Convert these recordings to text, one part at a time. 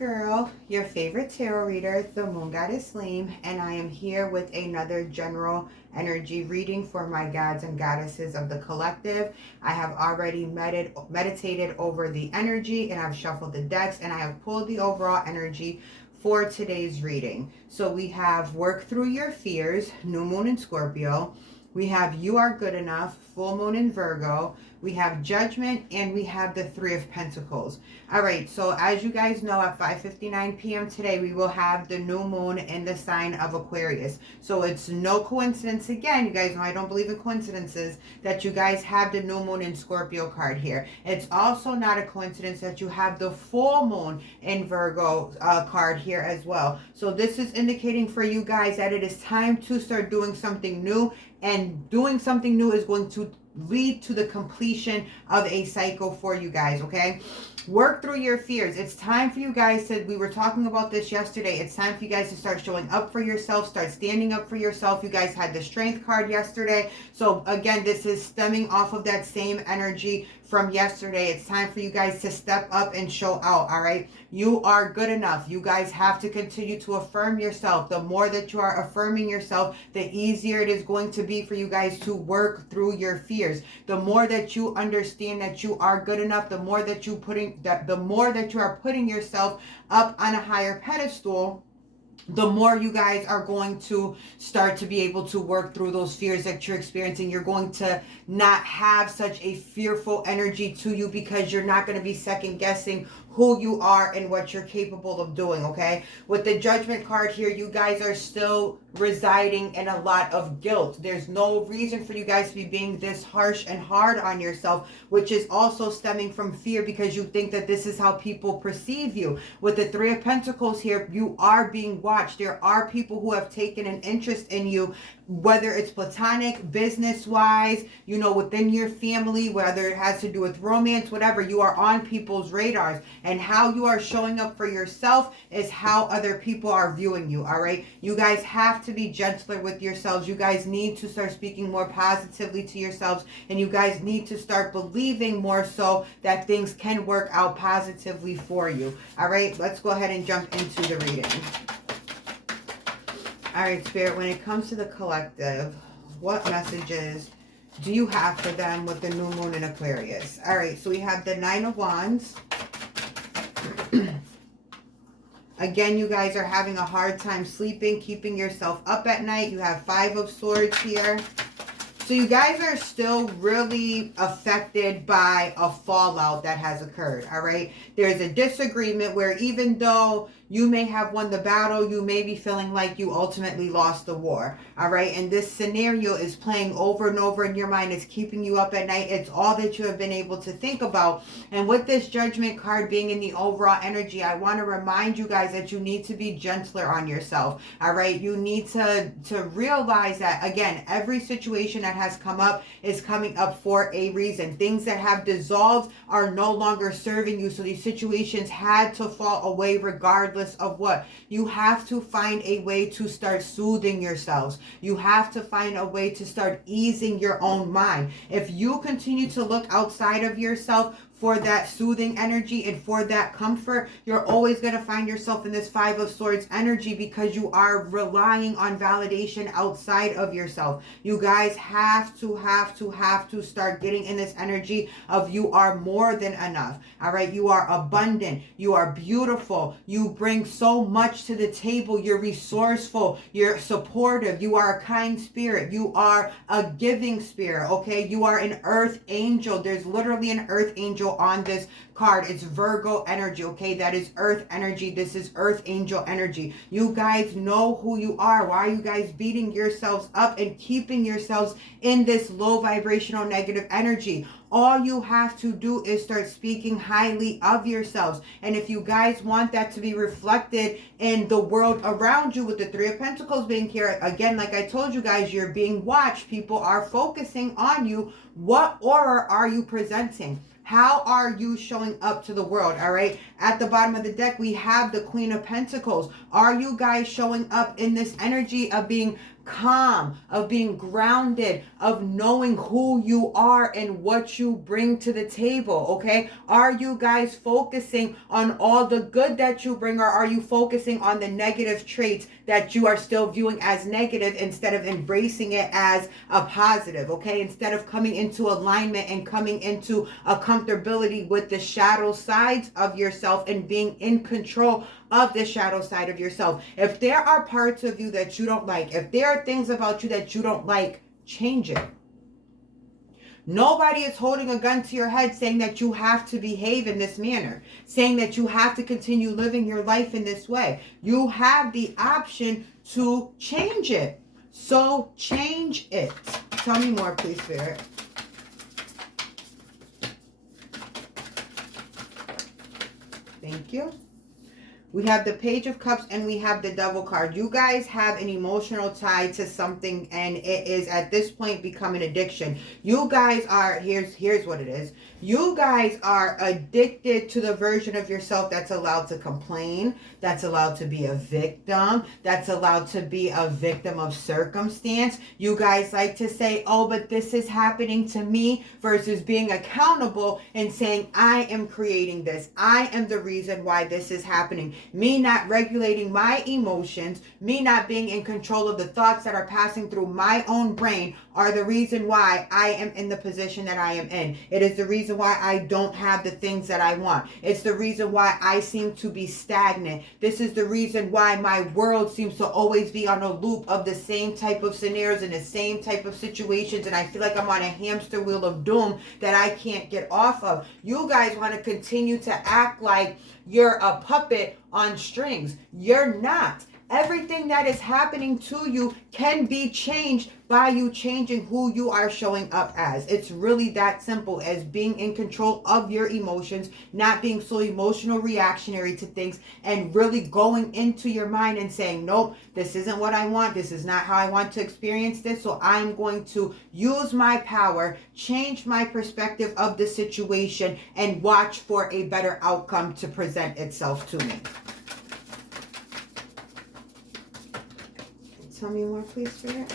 girl, your favorite tarot reader, the Moon Goddess Leem, and I am here with another general energy reading for my gods and goddesses of the collective. I have already meditated over the energy, and I've shuffled the decks, and I have pulled the overall energy for today's reading. So we have Work Through Your Fears, New Moon in Scorpio. We have You Are Good Enough, Full Moon in Virgo. We have Judgment, and we have the Three of Pentacles. All right, so as you guys know, at 5:59 p.m. today, we will have the new moon in the sign of Aquarius. So it's no coincidence, again, you guys know I don't believe in coincidences, that you guys have the new moon in Scorpio card here. It's also not a coincidence that you have the full moon in Virgo card here as well. So this is indicating for you guys that it is time to start doing something new, and doing something new is going to lead to the completion of a cycle for you guys, okay? Work through your fears. It's time for you guys to, we were talking about this yesterday, it's time for you guys to start showing up for yourself, start standing up for yourself. You guys had the strength card yesterday. So again, this is stemming off of that same energy from yesterday. It's time for you guys to step up and show out, all right? You are good enough. You guys have to continue to affirm yourself. The more that you are affirming yourself, the easier it is going to be for you guys to work through your fears. The more that you understand that you are good enough, the more that you are putting yourself up on a higher pedestal, the more you guys are going to start to be able to work through those fears that you're experiencing. You're going to not have such a fearful energy to you, because you're not going to be second guessing who you are and what you're capable of doing, okay? With the Judgment card here, you guys are still residing in a lot of guilt. There's no reason for you guys to be being this harsh and hard on yourself, which is also stemming from fear, because you think that this is how people perceive you. With the Three of Pentacles here, you are being watched. There are people who have taken an interest in you, whether it's platonic, business-wise, you know, within your family, whether it has to do with romance, whatever. You are on people's radars, and how you are showing up for yourself is how other people are viewing you, all right? You guys have to be gentler with yourselves. You guys need to start speaking more positively to yourselves, and you guys need to start believing more so that things can work out positively for you, all right? Let's go ahead and jump into the reading. All right, Spirit, when it comes to the collective, what messages do you have for them with the new moon in Aquarius? All right, so we have the Nine of Wands. Again, you guys are having a hard time sleeping, keeping yourself up at night. You have Five of Swords here. So you guys are still really affected by a fallout that has occurred, all right? There's a disagreement where, even though you may have won the battle, you may be feeling like you ultimately lost the war, all right? And this scenario is playing over and over in your mind. It's keeping you up at night. It's all that you have been able to think about. And with this Judgment card being in the overall energy, I want to remind you guys that you need to be gentler on yourself, all right? You need to realize that, again, every situation that has come up is coming up for a reason. Things that have dissolved are no longer serving you. So these situations had to fall away regardless of what. You have to find a way to start soothing yourselves. You have to find a way to start easing your own mind. If you continue to look outside of yourself for that soothing energy and for that comfort, you're always going to find yourself in this Five of Swords energy, because you are relying on validation outside of yourself. You guys have to start getting in this energy of you are more than enough. All right. You are abundant. You are beautiful. You bring so much to the table. You're resourceful. You're supportive. You are a kind spirit. You are a giving spirit. Okay. You are an earth angel. There's literally an earth angel on this card. It's Virgo energy, okay? That is earth energy. This is earth angel energy. You guys know who you are. Why are you guys beating yourselves up and keeping yourselves in this low vibrational negative energy? All you have to do is start speaking highly of yourselves. And if you guys want that to be reflected in the world around you, with the Three of Pentacles being here, again, like I told you guys, you're being watched. People are focusing on you. What aura are you presenting? How are you showing up to the world? All right. At the bottom of the deck, we have the Queen of Pentacles. Are you guys showing up in this energy of being calm, of being grounded, of knowing who you are and what you bring to the table, okay? Are you guys focusing on all the good that you bring, or are you focusing on the negative traits that you are still viewing as negative instead of embracing it as a positive, okay? Instead of coming into alignment and coming into a comfortability with the shadow sides of yourself and being in control of the shadow side of yourself. If there are parts of you that you don't like, if there are things about you that you don't like, change it. Nobody is holding a gun to your head saying that you have to behave in this manner, saying that you have to continue living your life in this way. You have the option to change it. So change it. Tell me more, please, Spirit. Thank you. We have the Page of Cups and we have the Devil card. You guys have an emotional tie to something, and it is at this point becoming addiction. You guys are, here's what it is. You guys are addicted to the version of yourself that's allowed to complain, that's allowed to be a victim, that's allowed to be a victim of circumstance. You guys like to say, oh, but this is happening to me, versus being accountable and saying, I am creating this. I am the reason why this is happening. Me not regulating my emotions, me not being in control of the thoughts that are passing through my own brain are the reason why I am in the position that I am in. It is the reason why I don't have the things that I want. It's the reason why I seem to be stagnant. This is the reason why my world seems to always be on a loop of the same type of scenarios and the same type of situations, and I feel like I'm on a hamster wheel of doom that I can't get off of. You guys want to continue to act like you're a puppet on strings. You're not. Everything that is happening to you can be changed by you changing who you are showing up as. It's really that simple as being in control of your emotions, not being so emotional reactionary to things, and really going into your mind and saying, nope, this isn't what I want. This is not how I want to experience this. So I'm going to use my power, change my perspective of the situation, and watch for a better outcome to present itself to me. Tell me more, please, Spirit.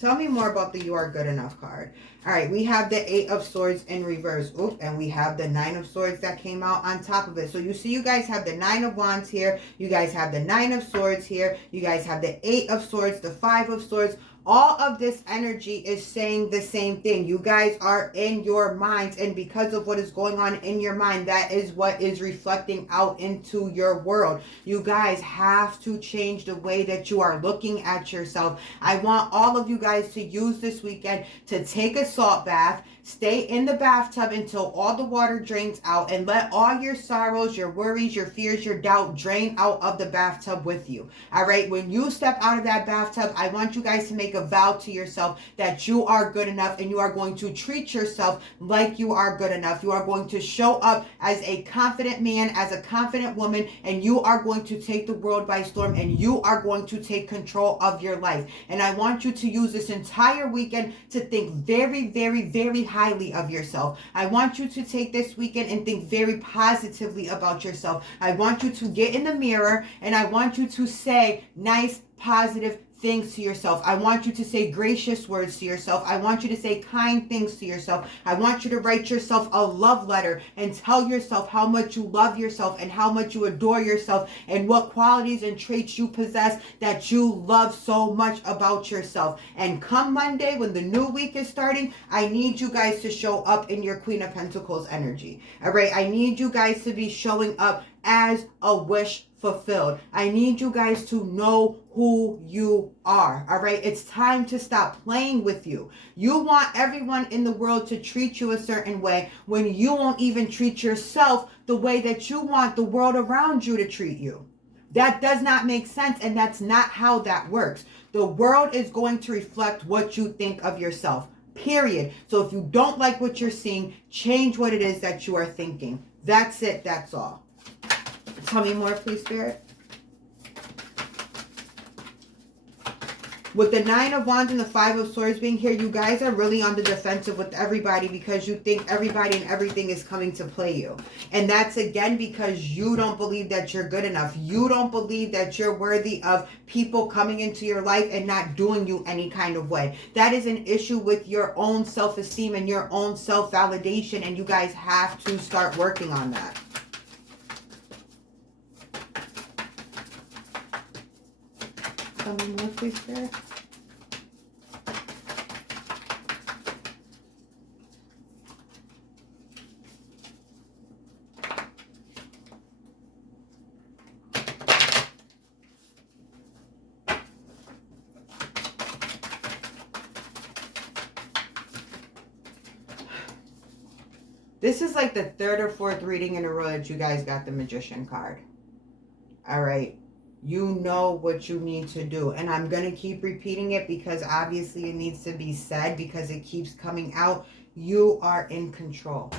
Tell me more about the You Are Good Enough card. All right, we have the Eight of Swords in reverse. Oop, and we have the Nine of Swords that came out on top of it. So you see you guys have the Nine of Wands here. You guys have the Nine of Swords here. You guys have the Eight of Swords, the Five of Swords. All of this energy is saying the same thing. You guys are in your minds, and because of what is going on in your mind, that is what is reflecting out into your world. You guys have to change the way that you are looking at yourself. I want all of you guys to use this weekend to take a salt bath, stay in the bathtub until all the water drains out, and let all your sorrows, your worries, your fears, your doubt drain out of the bathtub with you. All right, when you step out of that bathtub, I want you guys to make a vow to yourself that you are good enough, and you are going to treat yourself like you are good enough. You are going to show up as a confident man, as a confident woman, and you are going to take the world by storm, and you are going to take control of your life. And I want you to use this entire weekend to think very, very, very highly of yourself. I want you to take this weekend and think very positively about yourself. I want you to get in the mirror, and I want you to say nice, positive things to yourself. I want you to say gracious words to yourself. I want you to say kind things to yourself. I want you to write yourself a love letter and tell yourself how much you love yourself and how much you adore yourself and what qualities and traits you possess that you love so much about yourself. And come Monday, when the new week is starting, I need you guys to show up in your Queen of Pentacles energy. All right, I need you guys to be showing up as a wish fulfilled. I need you guys to know who you are. All right, it's time to stop playing with you. You want everyone in the world to treat you a certain way when you won't even treat yourself the way that you want the world around you to treat you. That does not make sense, and that's not how that works. The world is going to reflect what you think of yourself, period. So if you don't like what you're seeing, change what it is that you are thinking. That's it. That's all. Tell me more, please, Spirit. With the Nine of Wands and the Five of Swords being here, you guys are really on the defensive with everybody because you think everybody and everything is coming to play you. And that's again because you don't believe that you're good enough. You don't believe that you're worthy of people coming into your life and not doing you any kind of way. That is an issue with your own self-esteem and your own self-validation, and you guys have to start working on that. Tell me more, please, Spirit. This is like the third or fourth reading in a row that you guys got the Magician card. All right. You know what you need to do. And I'm going to keep repeating it because obviously it needs to be said because it keeps coming out. You are in control.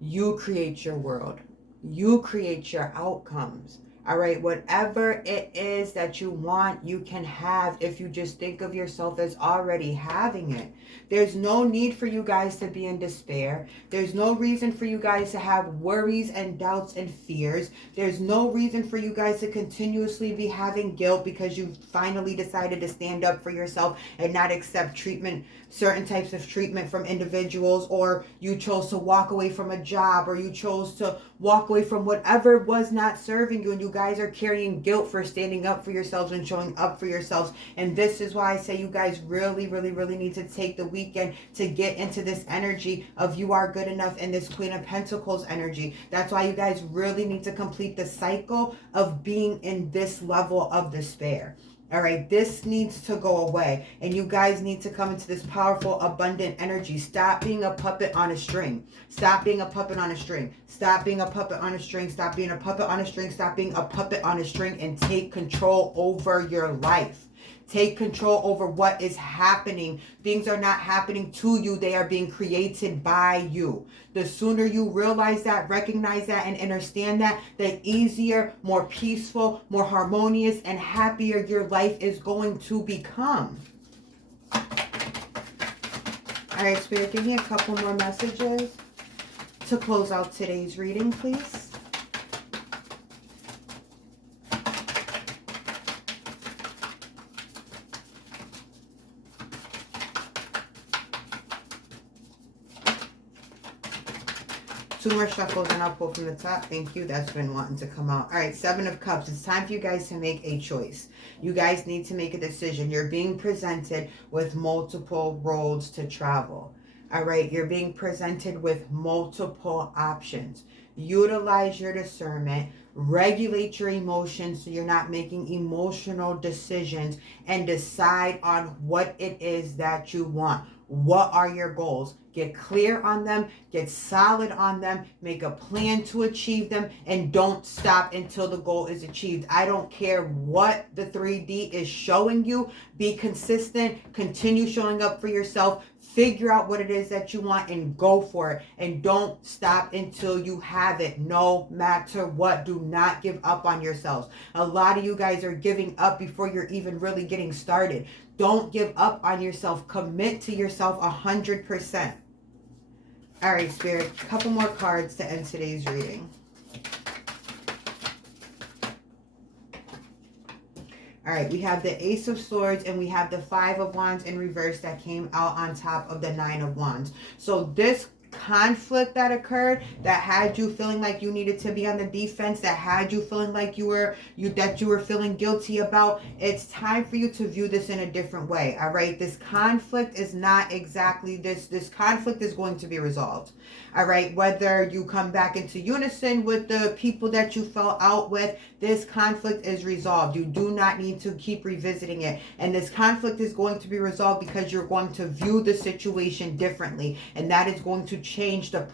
You create your world. You create your outcomes. All right, whatever it is that you want, you can have if you just think of yourself as already having it. There's no need for you guys to be in despair. There's no reason for you guys to have worries and doubts and fears. There's no reason for you guys to continuously be having guilt because you finally decided to stand up for yourself and not accept treatment, certain types of treatment from individuals, or you chose to walk away from a job, or you chose to walk away from whatever was not serving you, and you guys are carrying guilt for standing up for yourselves and showing up for yourselves. And this is why I say you guys really, really, really need to take the weekend to get into this energy of you are good enough and this Queen of Pentacles energy. That's why you guys really need to complete the cycle of being in this level of despair. All right, this needs to go away. And you guys need to come into this powerful, abundant energy. Stop being a puppet on a string. Stop being a puppet on a string. Stop being a puppet on a string. Stop being a puppet on a string. Stop being a puppet on a string and take control over your life. Take control over what is happening. Things are not happening to you. They are being created by you. The sooner you realize that, recognize that, and understand that, the easier, more peaceful, more harmonious, and happier your life is going to become. All right, Spirit, give me a couple more messages to close out today's reading, please. Two more shuffles and I'll pull from the top. Thank you. That's been wanting to come out. All right, Seven of Cups. It's time for you guys to make a choice. You guys need to make a decision. You're being presented with multiple roads to travel. All right, you're being presented with multiple options. Utilize your discernment. Regulate your emotions so you're not making emotional decisions, and decide on what it is that you want. What are your goals? Get clear on them, get solid on them, make a plan to achieve them, and don't stop until the goal is achieved. I don't care what the 3D is showing you. Be consistent, continue showing up for yourself, figure out what it is that you want and go for it. And don't stop until you have it, no matter what. Do not give up on yourselves. A lot of you guys are giving up before you're even really getting started. Don't give up on yourself. Commit to yourself 100%. All right, Spirit, a couple more cards to end today's reading. All right, we have the Ace of Swords and we have the Five of Wands in reverse that came out on top of the Nine of Wands. So this conflict that occurred, that had you feeling like you needed to be on the defense, that had you feeling like you were feeling guilty about, it's time for you to view this in a different way. All right, this conflict is not exactly this conflict is going to be resolved. All right, whether you come back into unison with the people that you fell out with, this conflict is resolved. You do not need to keep revisiting it. And this conflict is going to be resolved because you're going to view the situation differently. And that is going to change the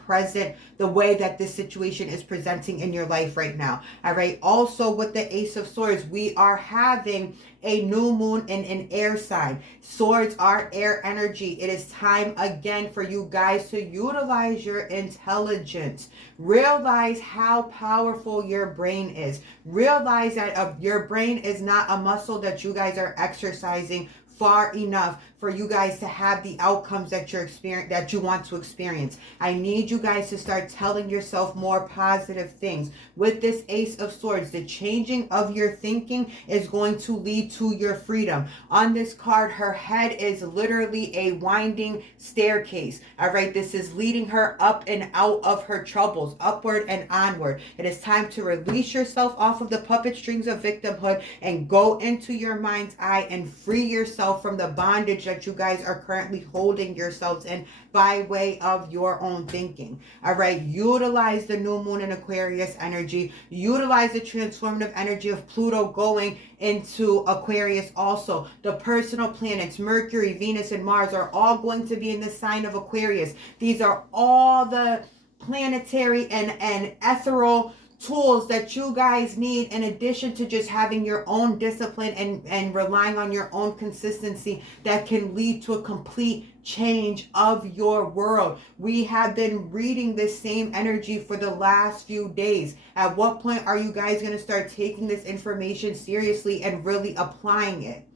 way that this situation is presenting in your life right now. All right, also with the Ace of Swords, we are having a new moon in an air sign. Swords are air energy. It is time again for you guys to utilize your intelligence. Realize how powerful your brain is. Realize that your brain is not a muscle that you guys are exercising far enough for you guys to have the outcomes that you want to experience. I need you guys to start telling yourself more positive things. With this Ace of Swords, the changing of your thinking is going to lead to your freedom. On this card, her head is literally a winding staircase. All right, this is leading her up and out of her troubles, upward and onward. It is time to release yourself off of the puppet strings of victimhood and go into your mind's eye and free yourself from the bondage that you guys are currently holding yourselves in by way of your own thinking. All right, utilize the new moon in Aquarius energy. Utilize the transformative energy of Pluto going into Aquarius also. The personal planets, Mercury, Venus, and Mars are all going to be in the sign of Aquarius. These are all the planetary and ethereal tools that you guys need, in addition to just having your own discipline and relying on your own consistency, that can lead to a complete change of your world. We have been reading this same energy for the last few days. At what point are you guys going to start taking this information seriously and really applying it?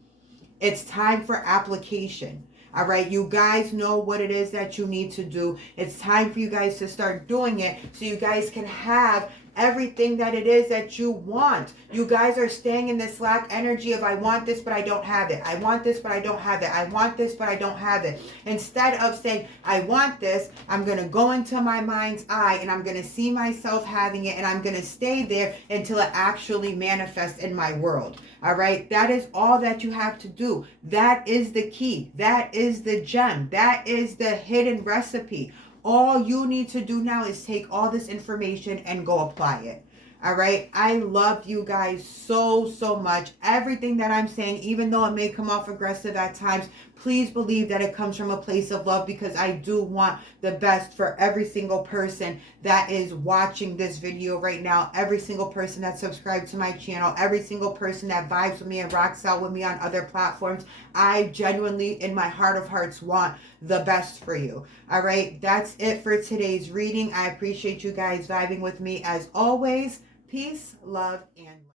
It's time for application. All right, you guys know what it is that you need to do. It's time for you guys to start doing it so you guys can have everything that it is that you want. You guys are staying in this lack energy of I want this but I don't have it. I want this but I don't have it. I want this but I don't have it. Instead of saying I want this, I'm going to go into my mind's eye and I'm going to see myself having it, and I'm going to stay there until it actually manifests in my world. All right, that is all that you have to do. That is the key. That is the gem. That is the hidden recipe. All you need to do now is take all this information and go apply it. All right. I love you guys so, so much. Everything that I'm saying, even though it may come off aggressive at times, please believe that it comes from a place of love, because I do want the best for every single person that is watching this video right now, every single person that's subscribed to my channel, every single person that vibes with me and rocks out with me on other platforms. I genuinely, in my heart of hearts, want the best for you. All right. That's it for today's reading. I appreciate you guys vibing with me as always. Peace, love, and light.